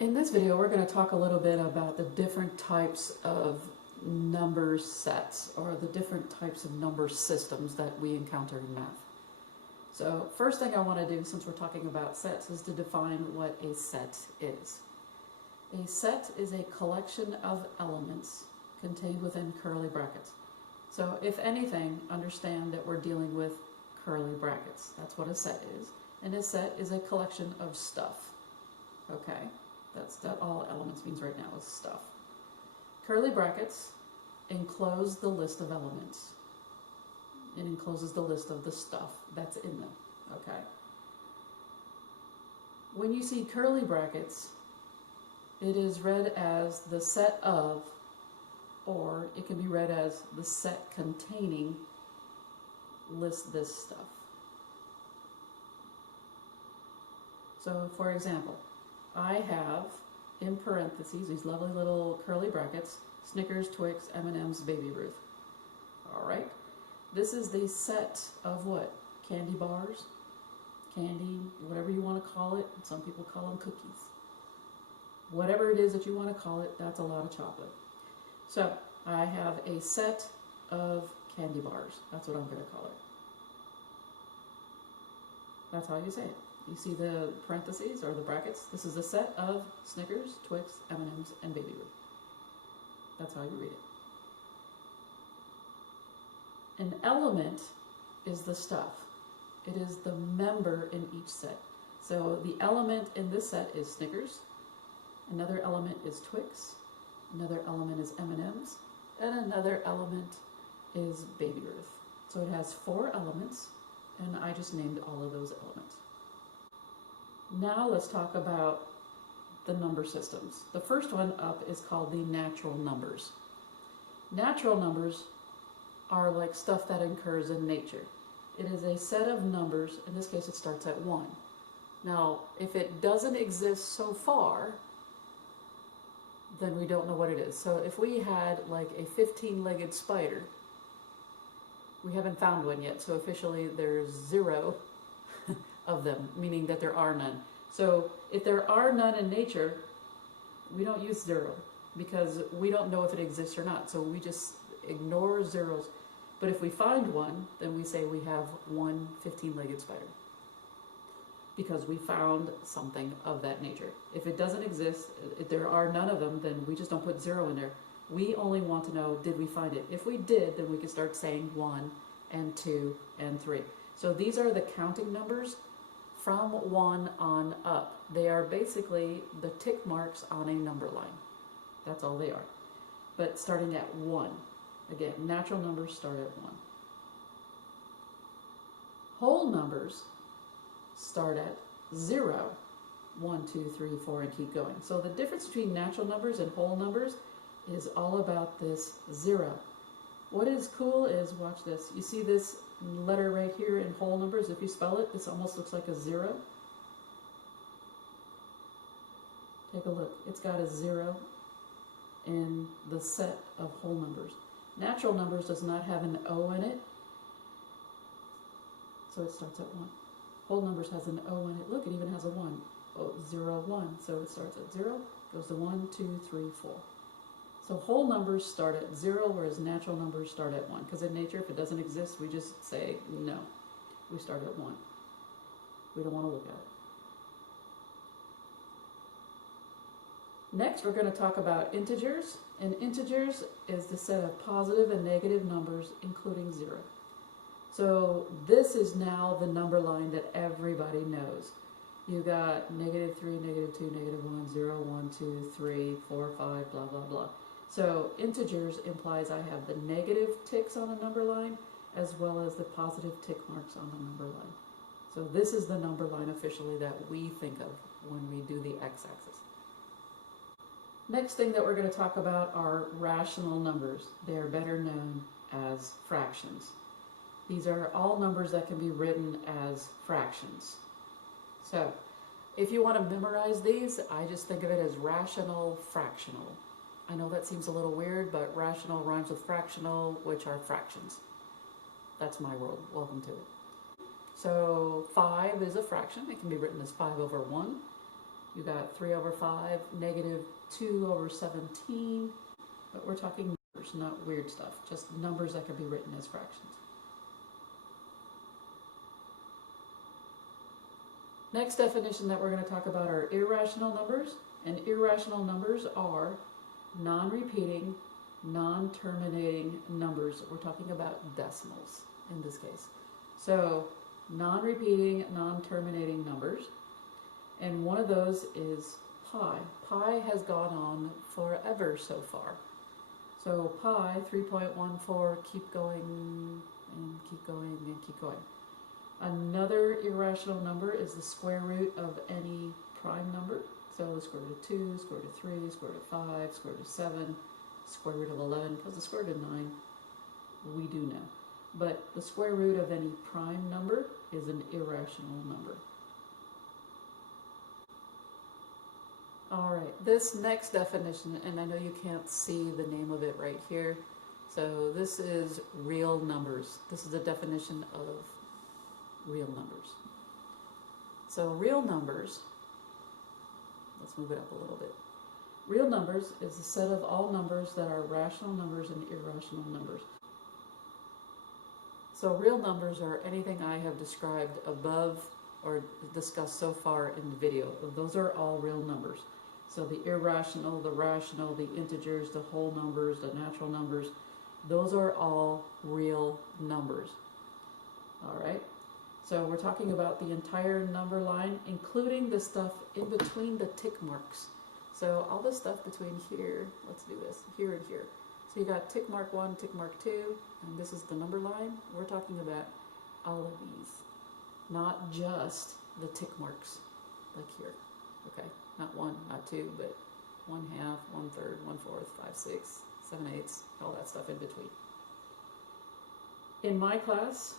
In this video, we're going to talk a little bit about the different types of number sets, or the different types of number systems that we encounter in math. So first thing I want to do, since we're talking about sets, is to define what a set is. A set is a collection of elements contained within curly brackets. So if anything, understand that we're dealing with curly brackets. That's what a set is. And a set is a collection of stuff. Okay? That's all elements means right now is stuff. Curly brackets enclose the list of elements. It encloses the list of the stuff that's in them. Okay? When you see curly brackets, it is read as the set of, or it can be read as the set containing, list this stuff. So, for example, I have, in parentheses, these lovely little curly brackets, Snickers, Twix, M&M's, Baby Ruth. Alright? This is the set of what? Candy bars, candy, whatever you want to call it. Some people call them cookies. Whatever it is that you want to call it, that's a lot of chocolate. So, I have a set of candy bars. That's what I'm going to call it. That's how you say it. You see the parentheses or the brackets? This is a set of Snickers, Twix, M&M's, and Baby Ruth. That's how you read it. An element is the stuff. It is the member in each set. So the element in this set is Snickers. Another element is Twix. Another element is M&M's. And another element is Baby Ruth. So it has 4 elements, and I just named all of those elements. Now let's talk about the number systems. The first one up is called the natural numbers. Natural numbers are like stuff that occurs in nature. It is a set of numbers. In this case, it starts at 1. Now, if it doesn't exist so far, then we don't know what it is. So if we had like a 15-legged spider, we haven't found one yet, so officially there's 0 of them, meaning that there are none. So if there are none in nature, we don't use 0 because we don't know if it exists or not. So we just ignore zeros. But if we find one, then we say we have one 15-legged spider because we found something of that nature. If it doesn't exist, if there are none of them, then we just don't put 0 in there. We only want to know, did we find it? If we did, then we can start saying 1 and 2 and 3. So these are the counting numbers from 1 on up. They are basically the tick marks on a number line. That's all they are. But starting at 1. Again, natural numbers start at 1. Whole numbers start at 0. 1, 2, 3, 4, and keep going. So the difference between natural numbers and whole numbers is all about this 0. What is cool is, watch this. You see this letter right here in whole numbers? If you spell it, this almost looks like a 0. Take a look. It's got a 0 in the set of whole numbers. Natural numbers does not have an O in it, so it starts at 1. Whole numbers has an O in it. Look, it even has a 1. Oh, 0, 1. So it starts at 0, goes to 1, 2, 3, 4. So whole numbers start at 0, whereas natural numbers start at 1. Because in nature, if it doesn't exist, we just say no. We start at 1. We don't want to look at it. Next, we're going to talk about integers. And integers is the set of positive and negative numbers, including 0. So this is now the number line that everybody knows. You got -3, -2, -1, 0, 1, 2, 3, 4, 5, blah, blah, blah. So integers implies I have the negative ticks on a number line as well as the positive tick marks on the number line. So this is the number line officially that we think of when we do the x-axis. Next thing that we're going to talk about are rational numbers. They are better known as fractions. These are all numbers that can be written as fractions. So if you want to memorize these, I just think of it as rational fractional. I know that seems a little weird, but rational rhymes with fractional, which are fractions. That's my world. Welcome to it. So 5 is a fraction. It can be written as 5 over 1. You got 3 over 5, negative 2 over 17, but we're talking numbers, not weird stuff, just numbers that can be written as fractions. Next definition that we're going to talk about are irrational numbers, and irrational numbers are non-repeating, non-terminating numbers. We're talking about decimals in this case. So non-repeating, non-terminating numbers, and one of those is pi. Pi has gone on forever so far. So pi, 3.14, keep going and keep going and keep going. Another irrational number is the square root of any prime number. So the square root of 2, square root of 3, square root of 5, square root of 7, square root of 11, because the square root of 9, we do know. But the square root of any prime number is an irrational number. All right, this next definition, and I know you can't see the name of it right here, so this is real numbers. This is a definition of real numbers. So real numbers, let's move it up a little bit. Real numbers is a set of all numbers that are rational numbers and irrational numbers. So real numbers are anything I have described above or discussed so far in the video. Those are all real numbers. So the irrational, the rational, the integers, the whole numbers, the natural numbers, those are all real numbers. All right? So we're talking about the entire number line, including the stuff in between the tick marks. So all the stuff between here, let's do this, here and here. So you got tick mark 1, tick mark 2, and this is the number line. We're talking about all of these, not just the tick marks, like here, okay? Not 1, not 2, but 1/2, 1/3, 1/4, 5, 6, 7, 8, all that stuff in between. In my class,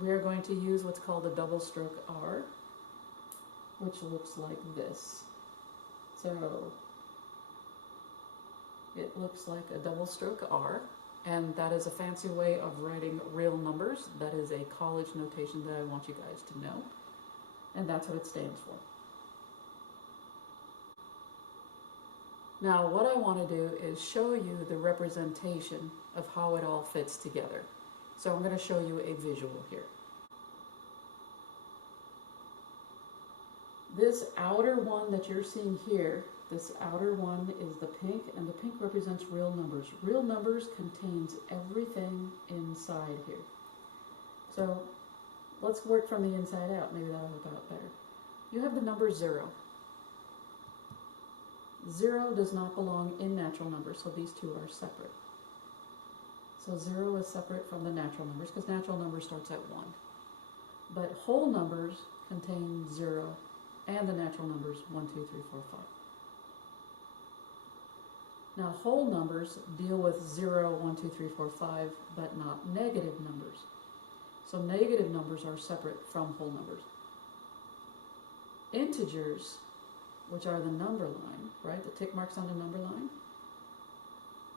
we are going to use what's called a double stroke R, which looks like this. So it looks like a double stroke R, and that is a fancy way of writing real numbers. That is a college notation that I want you guys to know, and that's what it stands for. Now what I want to do is show you the representation of how it all fits together. So I'm going to show you a visual here. This outer one that you're seeing here, this outer one is the pink, and the pink represents real numbers. Real numbers contains everything inside here. So let's work from the inside out. Maybe that'll work out better. You have the number 0. 0 does not belong in natural numbers, so these two are separate. So 0 is separate from the natural numbers because natural number starts at 1. But whole numbers contain 0 and the natural numbers 1, 2, 3, 4, 5. Now whole numbers deal with 0, 1, 2, 3, 4, 5, but not negative numbers. So negative numbers are separate from whole numbers. Integers, which are the number line, right? The tick marks on the number line,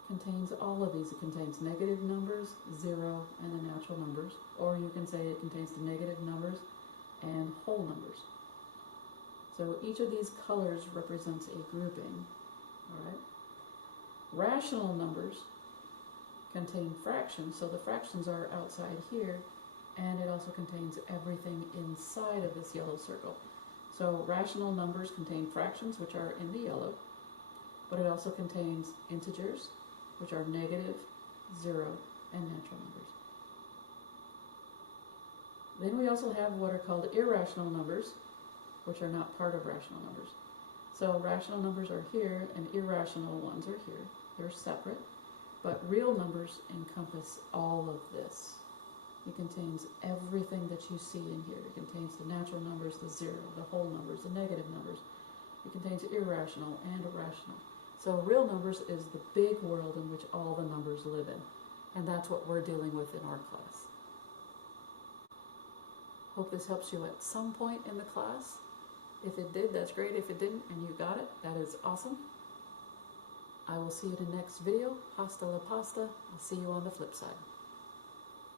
contains all of these. It contains negative numbers, 0, and the natural numbers. Or you can say it contains the negative numbers and whole numbers. So each of these colors represents a grouping, all right? Rational numbers contain fractions, so the fractions are outside here, and it also contains everything inside of this yellow circle. So rational numbers contain fractions, which are in the yellow, but it also contains integers, which are negative, 0, and natural numbers. Then we also have what are called irrational numbers, which are not part of rational numbers. So rational numbers are here, and irrational ones are here. They're separate, but real numbers encompass all of this. It contains everything that you see in here. It contains the natural numbers, the 0, the whole numbers, the negative numbers. It contains irrational and irrational. So real numbers is the big world in which all the numbers live in. And that's what we're dealing with in our class. Hope this helps you at some point in the class. If it did, that's great. If it didn't and you got it, that is awesome. I will see you in the next video. Hasta la pasta. I'll see you on the flip side.